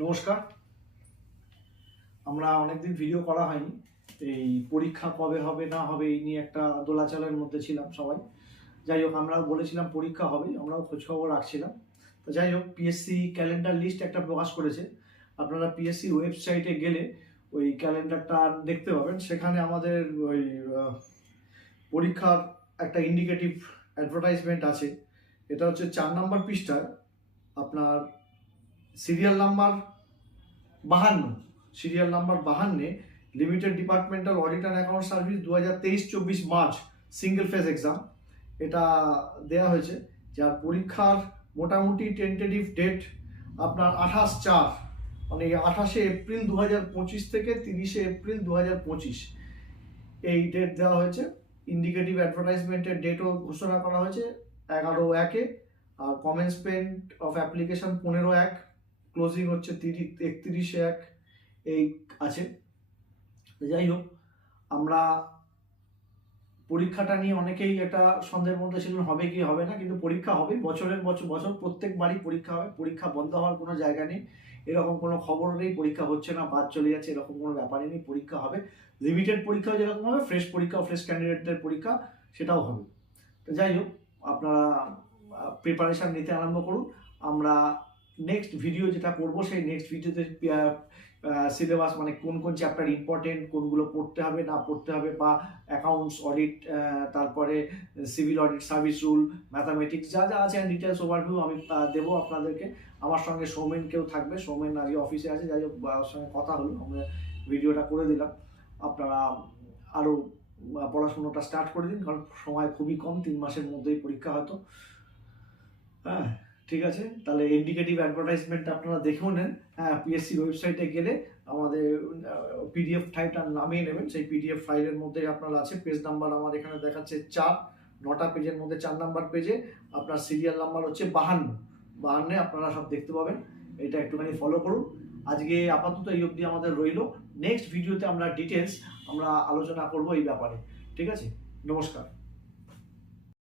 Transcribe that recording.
নমস্কার। আমরা অনেকদিন ভিডিও করা হয়নি। এই পরীক্ষা কবে হবে না হবে এই নিয়ে একটা দোলাচলের মধ্যে ছিলাম সবাই। যাই হোক, আমরাও বলেছিলাম পরীক্ষা হবে, আমরাও খোঁজখবর রাখছিলাম। তো যাই হোক, পিএসসি ক্যালেন্ডার লিস্ট একটা প্রকাশ করেছে। আপনারা পিএসসি ওয়েবসাইটে গেলে ওই ক্যালেন্ডারটা দেখতে পাবেন। সেখানে আমাদের ওই পরীক্ষার একটা ইন্ডিকেটিভ অ্যাডভার্টাইজমেন্ট আছে। এটা হচ্ছে 4 নম্বর পৃষ্ঠায় আপনার serial number 52, serial number 52 limited departmental audit and account service 2023-24 March single phase exam এটা দেওয়া হয়েছে। যার পরীক্ষার মোটামুটি টেন্টেটিভ ডেট আপনার 28/4, মানে 28শে এপ্রিল 2025 থেকে 30শে এপ্রিল 2025 এই ডেট দেওয়া হয়েছে। ইন্ডিকেটিভ অ্যাডভার্টাইজমেন্টের ডেটও ঘোষণা করা হয়েছে 11/1-এ, আর কমেন্সমেন্ট অফ অ্যাপ্লিকেশন 15/1, ক্লোজিং হচ্ছে 31/1 এই আছে। যাই হোক, আমরা পরীক্ষাটা নিয়ে অনেকেই একটা সন্দেহের মধ্যে ছিলেন হবে কি হবে না, কিন্তু পরীক্ষা হবে। বছরের বছর বছর প্রত্যেকবারই পরীক্ষা হবে। পরীক্ষা বন্ধ হওয়ার কোনো জায়গা নেই, এরকম কোনো খবর নেই। পরীক্ষা হচ্ছে না, বাদ চলে যাচ্ছে, এরকম কোনো ব্যাপারই নেই। পরীক্ষা হবে, লিমিটেড পরীক্ষাও যেরকম হবে, ফ্রেশ পরীক্ষা, ফ্রেশ ক্যান্ডিডেটদের পরীক্ষা সেটাও হবে। তো যাই হোক, আপনারা প্রিপারেশান নিতে আরম্ভ করুন। আমরা নেক্সট ভিডিও যেটা করব, সেই নেক্সট ভিডিওতে সিলেবাস মানে কোন কোন চ্যাপ্টার ইম্পর্টেন্ট, কোনগুলো পড়তে হবে না পড়তে হবে, বা অ্যাকাউন্টস অডিট, তারপরে civil audit service rule, mathematics যা যা আছে ডিটেলস ওভারভিউ আমি দেবো আপনাদেরকে। আমার সঙ্গে সৌমেন কেউ থাকবে, সৌমেন আজকে অফিসে আছে। যাই হোক, ওর সঙ্গে কথা হলো, আমরা ভিডিওটা করে দিলাম। আপনারা আরও পড়াশুনোটা স্টার্ট করে দিন, কারণ সময় খুবই কম, 3 মাসের মধ্যেই পরীক্ষা হয়তো। হ্যাঁ, ঠিক আছে। তাহলে ইন্ডিকেটিভ অ্যাডভার্টাইজমেন্ট আপনারা দেখেও নেন। হ্যাঁ, পিএসসি ওয়েবসাইটে গেলে আমাদের পিডিএফ ফাইলটা নামিয়ে নেবেন। সেই পিডিএফ ফাইলের মধ্যে আপনার আছে পেজ নাম্বার, আমার এখানে দেখাচ্ছে 4, 9টা পেজের মধ্যে 4 নম্বর পেজে আপনার সিরিয়াল নাম্বার হচ্ছে 52, আপনারা সব দেখতে পাবেন। এটা একটুখানি ফলো করুন। আজকে আপাতত এই অবধি আমাদের রইল। নেক্সট ভিডিওতে আমরা ডিটেলস আলোচনা করব এই ব্যাপারে। ঠিক আছে, নমস্কার।